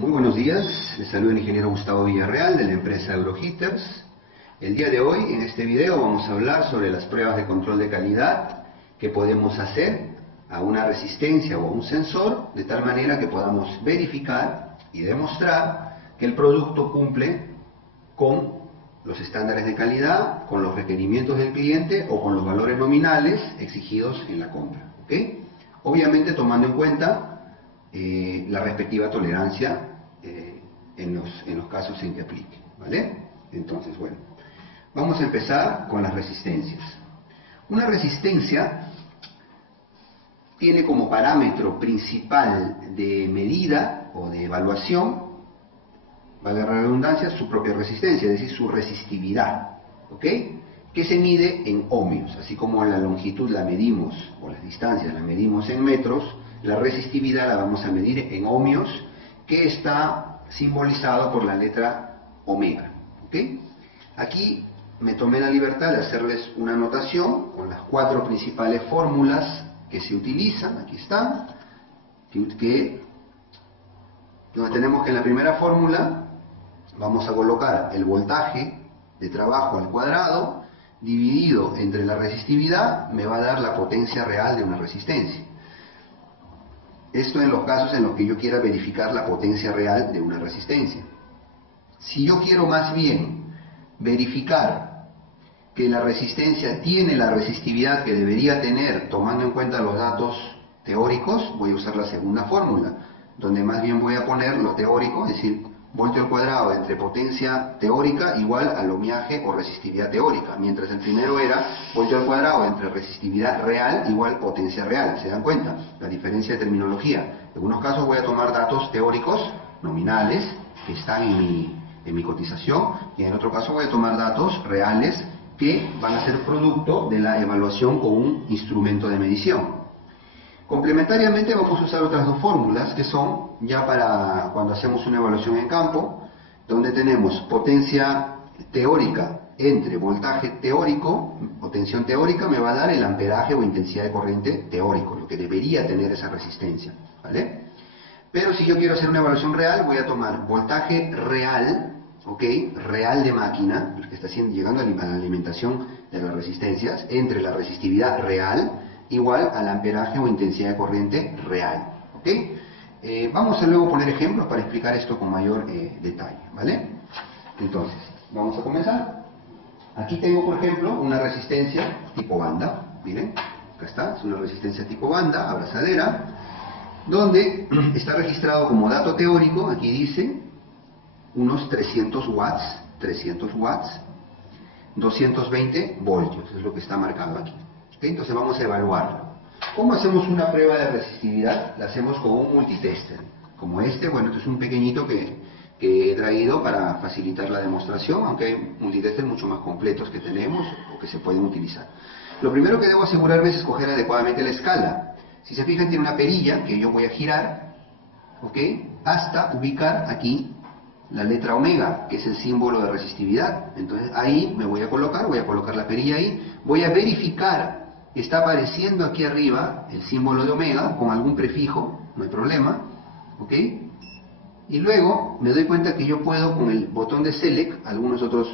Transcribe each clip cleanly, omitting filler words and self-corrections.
Muy buenos días, les saluda el ingeniero Gustavo Villarreal de la empresa Euroheaters. El día de hoy, en este video, vamos a hablar sobre las pruebas de control de calidad que podemos hacer a una resistencia o a un sensor, de tal manera que podamos verificar y demostrar que el producto cumple con los estándares de calidad, con los requerimientos del cliente o con los valores nominales exigidos en la compra. ¿Ok? Obviamente tomando en cuenta la respectiva tolerancia en los casos en que aplique, ¿vale? Entonces, bueno, vamos a empezar con las resistencias. Una resistencia tiene como parámetro principal de medida o de evaluación, valga la redundancia, su propia resistencia, es decir, su resistividad, ¿ok? Que se mide en ohmios, así como la longitud la medimos, o las distancias la medimos en metros, la resistividad la vamos a medir en ohmios, que está simbolizado por la letra omega, ¿ok? Aquí me tomé la libertad de hacerles una anotación con las 4 principales fórmulas que se utilizan, aquí están, donde tenemos que en la primera fórmula vamos a colocar el voltaje de trabajo al cuadrado, dividido entre la resistividad, me va a dar la potencia real de una resistencia. Esto en los casos en los que yo quiera verificar la potencia real de una resistencia. Si yo quiero más bien verificar que la resistencia tiene la resistividad que debería tener tomando en cuenta los datos teóricos, voy a usar la segunda fórmula, donde más bien voy a poner lo teórico, es decir, voltio al cuadrado entre potencia teórica igual al ohmiaje o resistividad teórica, mientras el primero era voltio al cuadrado entre resistividad real igual potencia real. ¿Se dan cuenta? La diferencia de terminología. En algunos casos voy a tomar datos teóricos nominales que están en mi cotización, y en otro caso voy a tomar datos reales que van a ser producto de la evaluación con un instrumento de medición. Complementariamente vamos a usar otras 2 fórmulas que son ya para cuando hacemos una evaluación en campo, donde tenemos potencia teórica entre voltaje teórico o tensión teórica, me va a dar el amperaje o intensidad de corriente teórico, lo que debería tener esa resistencia, ¿vale? Pero si yo quiero hacer una evaluación real, voy a tomar voltaje real, ¿ok? Real de máquina, el que está llegando a la alimentación de las resistencias, entre la resistividad real igual al amperaje o intensidad de corriente real, ¿ok? Vamos a luego poner ejemplos para explicar esto con mayor detalle, ¿vale? Entonces, vamos a comenzar. Aquí tengo, por ejemplo, una resistencia tipo banda, miren, acá está, es una resistencia tipo banda, abrazadera, donde está registrado como dato teórico, aquí dice, unos 300 watts, 220 voltios, es lo que está marcado aquí. Entonces vamos a evaluarlo. ¿Cómo hacemos una prueba de resistividad? La hacemos con un multitester. Como este, bueno, este es un pequeñito que he traído para facilitar la demostración, aunque hay multitesters mucho más completos que tenemos o que se pueden utilizar. Lo primero que debo asegurarme es escoger adecuadamente la escala. Si se fijan, tiene una perilla que yo voy a girar, ¿ok? Hasta ubicar aquí la letra omega, que es el símbolo de resistividad. Entonces ahí me voy a colocar la perilla ahí, voy a verificar. Está apareciendo aquí arriba el símbolo de omega con algún prefijo, no hay problema, ¿ok? Y luego me doy cuenta que yo puedo con el botón de Select, algunos otros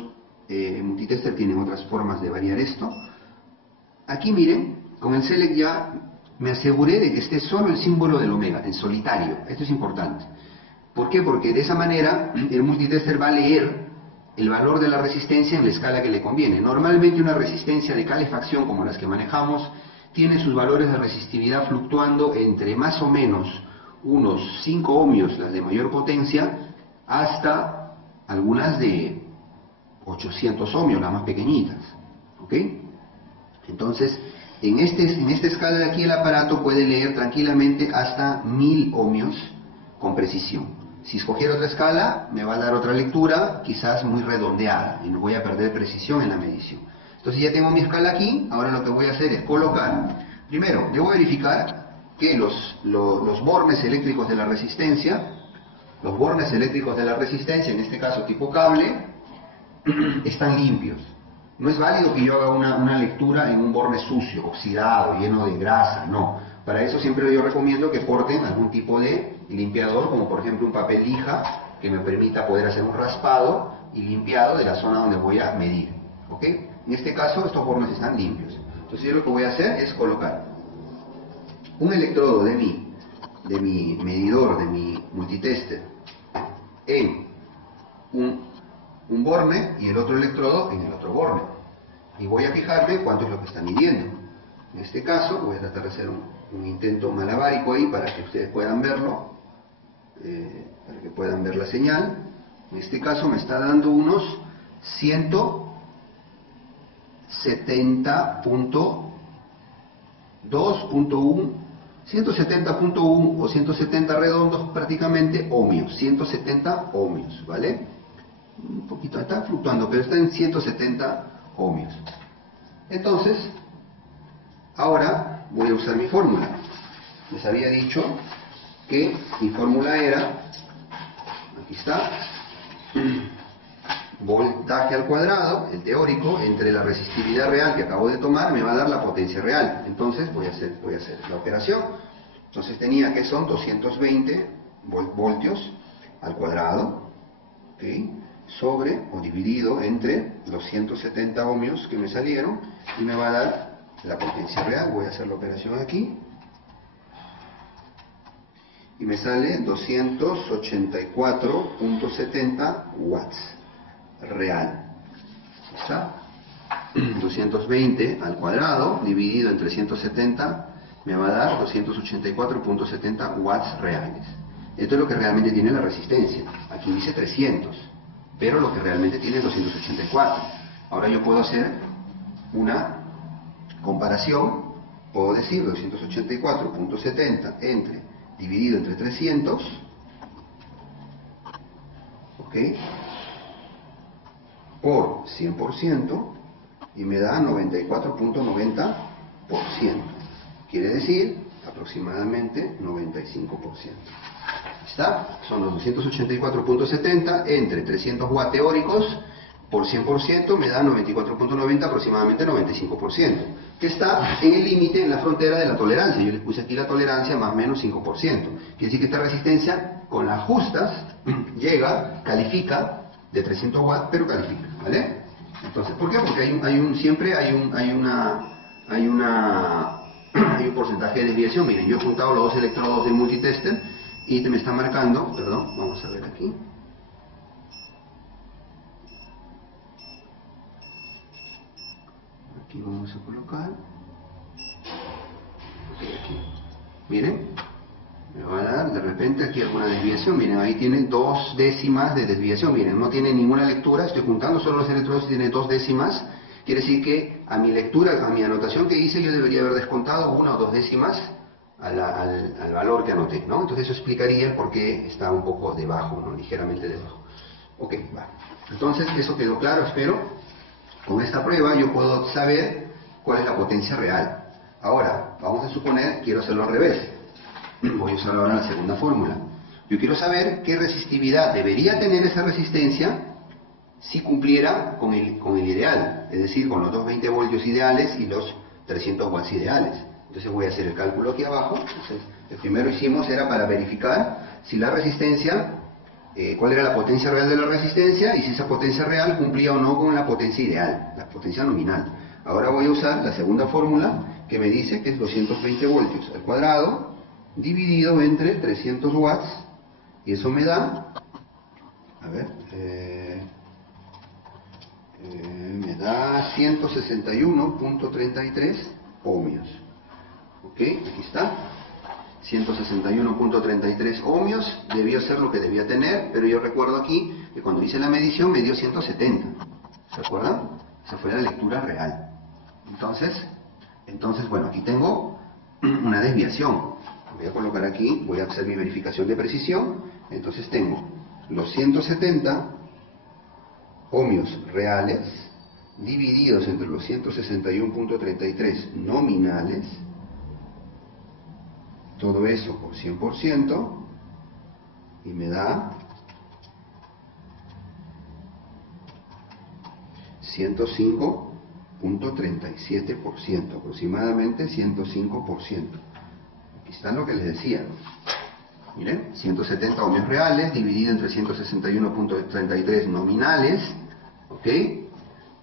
multitester tienen otras formas de variar esto. Aquí miren, con el Select ya me aseguré de que esté solo el símbolo del omega, en solitario. Esto es importante. ¿Por qué? Porque de esa manera el multitester va a leer el valor de la resistencia en la escala que le conviene. Normalmente una resistencia de calefacción como las que manejamos tiene sus valores de resistividad fluctuando entre más o menos unos 5 ohmios, las de mayor potencia, hasta algunas de 800 ohmios, las más pequeñitas, ¿ok? Entonces, en esta escala de aquí el aparato puede leer tranquilamente hasta 1000 ohmios con precisión. Si escogiera otra escala, me va a dar otra lectura, quizás muy redondeada, y no voy a perder precisión en la medición. Entonces ya tengo mi escala aquí, ahora lo que voy a hacer es colocar, primero, debo verificar que los bornes eléctricos de la resistencia, en este caso tipo cable, están limpios. No es válido que yo haga una lectura en un borne sucio, oxidado, lleno de grasa, no. Para eso siempre yo recomiendo que porten algún tipo de limpiador, como por ejemplo un papel lija, que me permita poder hacer un raspado y limpiado de la zona donde voy a medir. ¿Ok? En este caso estos bornes están limpios. Entonces yo lo que voy a hacer es colocar un electrodo de mi medidor, de mi multitester, en un borne y el otro electrodo en el otro borne. Y voy a fijarme cuánto es lo que está midiendo. En este caso voy a tratar de hacer un intento malabárico ahí para que ustedes puedan verlo, para que puedan ver la señal. En este caso me está dando unos 170.2.1, 170.1 o 170 redondos prácticamente ohmios, 170 ohmios, ¿vale? Un poquito, está fluctuando, pero está en 170 ohmios. Entonces, ahora voy a usar mi fórmula. Les había dicho que mi fórmula era, aquí está, voltaje al cuadrado, el teórico, entre la resistividad real que acabo de tomar, me va a dar la potencia real. Entonces voy a hacer la operación. Entonces tenía que son 220 voltios al cuadrado, ¿okay? Sobre o dividido entre los 170 ohmios que me salieron, y me va a dar la potencia real. Voy a hacer la operación aquí y me sale 284.70 watts real. ¿Está? 220 al cuadrado dividido entre 170 me va a dar 284.70 watts reales. Esto es lo que realmente tiene la resistencia. Aquí dice 300, pero lo que realmente tiene es 284. Ahora yo puedo hacer una comparación. Puedo decir 284.70 dividido entre 300, ¿ok?, por 100%, y me da 94.90%. Quiere decir aproximadamente 95%. ¿Está? Son los 284.70 entre 300 watts teóricos por 100% me da 94.90, aproximadamente 95%, que está en el límite, en la frontera de la tolerancia. Yo les puse aquí la tolerancia más o menos 5%. Quiere decir que esta resistencia, con las justas, califica de 300 watts, pero califica, ¿vale? Entonces, ¿por qué? Porque siempre hay un porcentaje de desviación. Miren, yo he juntado los dos electrodos del multitester y me está marcando, perdón, vamos a ver aquí. Aquí vamos a colocar. Aquí. Miren, me va a dar de repente aquí alguna desviación. Miren, ahí tiene 2 décimas de desviación. Miren, no tiene ninguna lectura. Estoy juntando solo los electrodos y tiene 2 décimas. Quiere decir que a mi lectura, a mi anotación que hice, yo debería haber descontado 1 o 2 décimas al valor que anoté, ¿no? Entonces eso explicaría por qué está un poco debajo, ¿no? Ligeramente debajo. Ok, va. Entonces eso quedó claro, espero. Con esta prueba yo puedo saber cuál es la potencia real. Ahora, vamos a suponer, quiero hacerlo al revés. Voy a usar ahora la segunda fórmula. Yo quiero saber qué resistividad debería tener esa resistencia si cumpliera con el ideal, es decir, con los 220 voltios ideales y los 300 watts ideales. Entonces voy a hacer el cálculo aquí abajo. Entonces, el primero hicimos era para verificar si la resistencia, cuál era la potencia real de la resistencia y si esa potencia real cumplía o no con la potencia ideal, la potencia nominal. Ahora voy a usar la segunda fórmula que me dice que es 220 voltios al cuadrado dividido entre 300 watts, y eso me da, a ver, me da 161.33 ohmios. Ok, aquí está. 161.33 ohmios, debió ser lo que debía tener, pero yo recuerdo aquí que cuando hice la medición me dio 170. ¿Se acuerdan? Esa fue la lectura real. Entonces, bueno, aquí tengo una desviación. Voy a colocar aquí, voy a hacer mi verificación de precisión. Entonces tengo los 170 ohmios reales divididos entre los 161.33 nominales. Todo eso por 100% y me da 105.37%, aproximadamente 105%. Aquí está lo que les decía. Miren, 170 ohmios reales dividido entre 161.33 nominales, ¿ok?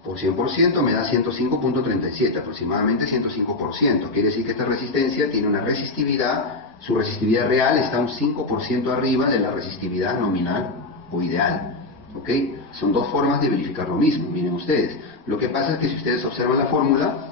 Por 100% me da 105.37, aproximadamente 105%. Quiere decir que esta resistencia tiene una resistividad, su resistividad real está un 5% arriba de la resistividad nominal o ideal. ¿Ok? Son dos formas de verificar lo mismo, miren ustedes. Lo que pasa es que si ustedes observan la fórmula,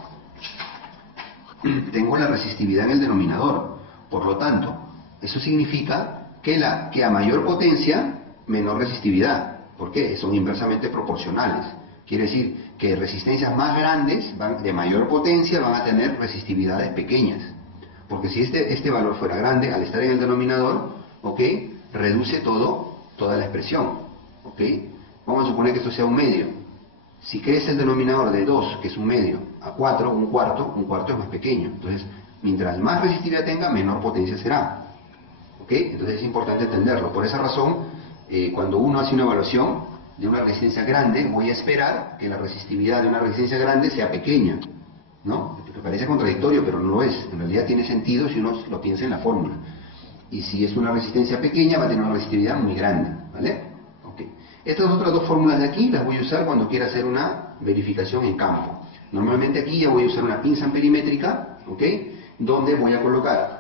tengo la resistividad en el denominador. Por lo tanto, eso significa que a mayor potencia, menor resistividad. ¿Por qué? Son inversamente proporcionales. Quiere decir que resistencias más grandes, de mayor potencia, van a tener resistividades pequeñas. Porque si este valor fuera grande, al estar en el denominador, ¿ok? Reduce toda la expresión. ¿Ok? Vamos a suponer que esto sea un medio. Si crece el denominador de 2, que es un medio, a 4, un cuarto es más pequeño. Entonces, mientras más resistividad tenga, menor potencia será. ¿Ok? Entonces es importante entenderlo. Por esa razón, cuando uno hace una evaluación de una resistencia grande, voy a esperar que la resistividad de una resistencia grande sea pequeña, ¿no? Me parece contradictorio, pero no lo es. En realidad tiene sentido si uno lo piensa en la fórmula. Y si es una resistencia pequeña, va a tener una resistividad muy grande, ¿vale? Okay. Estas otras dos fórmulas de aquí las voy a usar cuando quiera hacer una verificación en campo. Normalmente aquí ya voy a usar una pinza amperimétrica, ¿ok? Donde voy a colocar,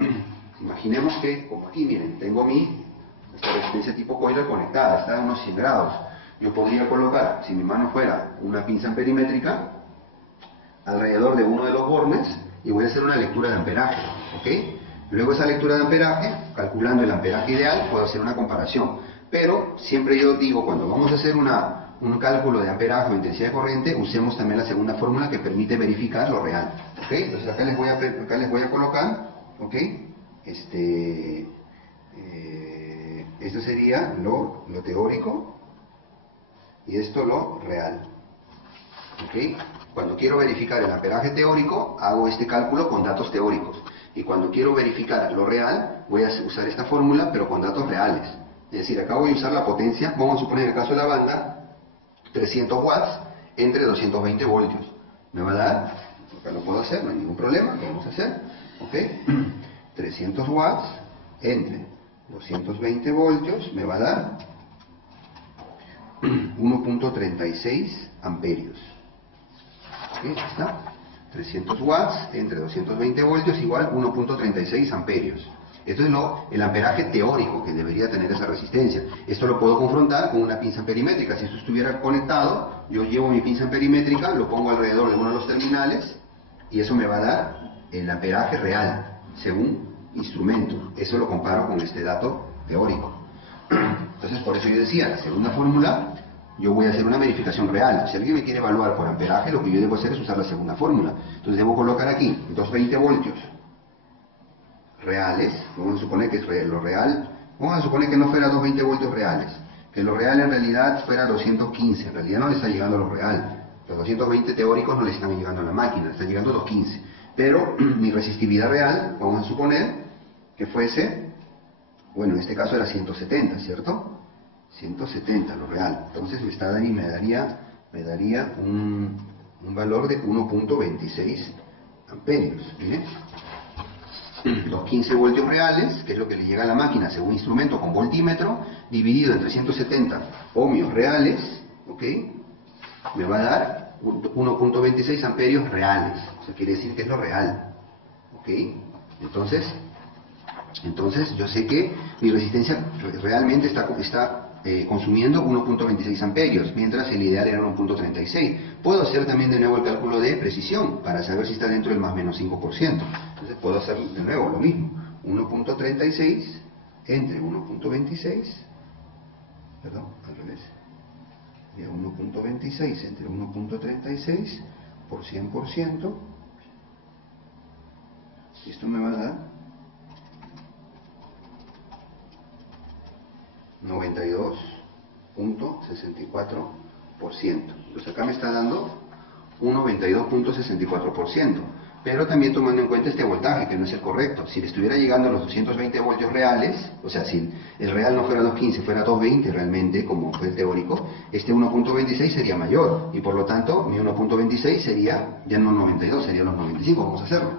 imaginemos que, como aquí, miren, tengo esta resistencia tipo coiler conectada, está a unos 100 grados. Yo podría colocar, si mi mano fuera una pinza amperimétrica, alrededor de uno de los bornes y voy a hacer una lectura de amperaje, ¿ok? Luego esa lectura de amperaje, calculando el amperaje ideal, puedo hacer una comparación. Pero siempre yo digo, cuando vamos a hacer un cálculo de amperaje o intensidad de corriente, usemos también la segunda fórmula que permite verificar lo real, ¿ok? Entonces acá les voy a colocar, ¿ok? Esto sería lo teórico y esto lo real, ¿ok? Cuando quiero verificar el amperaje teórico, hago este cálculo con datos teóricos. Y cuando quiero verificar lo real, voy a usar esta fórmula, pero con datos reales. Es decir, acá voy a usar la potencia, vamos a suponer en el caso de la banda, 300 watts entre 220 voltios. Me va a dar, acá lo puedo hacer, no hay ningún problema, lo vamos a hacer, ¿ok? 300 watts entre 220 voltios me va a dar 1.36 amperios. ¿Okay? Está. 300 watts entre 220 voltios igual 1.36 amperios. Esto es el amperaje teórico que debería tener esa resistencia. Esto lo puedo confrontar con una pinza amperimétrica. Si esto estuviera conectado, yo llevo mi pinza amperimétrica, lo pongo alrededor de uno de los terminales y eso me va a dar el amperaje real, según instrumento. Eso lo comparo con este dato teórico. Entonces, por eso yo decía, la segunda fórmula, yo voy a hacer una verificación real. Si alguien me quiere evaluar por amperaje, lo que yo debo hacer es usar la segunda fórmula. Entonces debo colocar aquí 220 voltios reales. Vamos a suponer que es lo real. Vamos a suponer que no fuera 220 voltios reales. Que lo real en realidad fuera 215. En realidad no le está llegando a lo real. Los 220 teóricos no le están llegando a la máquina, le están llegando a 215. Pero mi resistividad real, vamos a suponer que fuese, bueno, en este caso era 170, ¿cierto? 170 lo real. Entonces me daría un valor de 1.26 amperios. ¿Miren? Los 15 voltios reales, que es lo que le llega a la máquina según instrumento con voltímetro, dividido entre 170 ohmios reales, ¿ok? Me va a dar 1.26 amperios reales. O sea, quiere decir que es lo real, ¿ok? Entonces yo sé que mi resistencia realmente está consumiendo 1.26 amperios, mientras el ideal era 1.36. Puedo hacer también de nuevo el cálculo de precisión para saber si está dentro del más menos 5%. Entonces puedo hacer de nuevo lo mismo. 1.36 entre 1.26, perdón, al revés. Sería 1.26 entre 1.36 por 100%. Y esto me va a dar 92.64%. Entonces acá me está dando un 92.64%. Pero también tomando en cuenta este voltaje, que no es el correcto. Si le estuviera llegando a los 220 voltios reales, o sea, si el real no fuera 215, fuera 220 realmente, como fue el teórico, este 1.26 sería mayor. Y por lo tanto, mi 1.26 sería ya no 92, sería los 95. Vamos a hacerlo.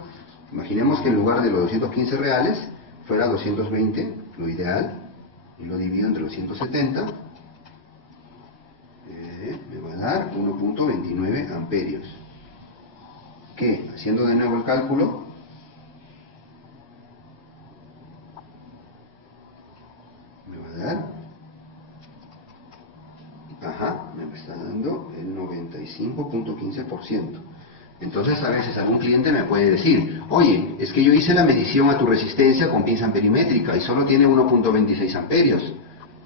Imaginemos que en lugar de los 215 reales, fuera 220, lo ideal, y lo divido entre los 170, me va a dar 1.29 amperios. Que, haciendo de nuevo el cálculo, me va a dar, me está dando el 95.15%. Entonces a veces algún cliente me puede decir, oye, es que yo hice la medición a tu resistencia con pinza amperimétrica y solo tiene 1.26 amperios.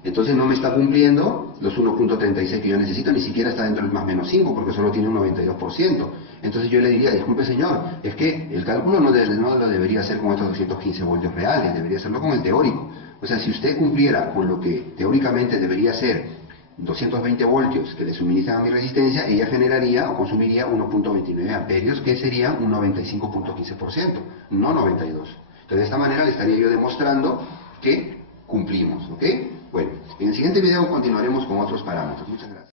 Entonces no me está cumpliendo los 1.36 que yo necesito, ni siquiera está dentro del más menos 5 porque solo tiene un 92%. Entonces yo le diría, disculpe señor, es que el cálculo no lo debería hacer con estos 215 voltios reales, debería hacerlo con el teórico. O sea, si usted cumpliera con lo que teóricamente debería ser 220 voltios que le suministran a mi resistencia, ella generaría o consumiría 1.29 amperios, que sería un 95.15%, no 92. Entonces de esta manera le estaría yo demostrando que cumplimos, ¿ok? Bueno, en el siguiente video continuaremos con otros parámetros. Muchas gracias.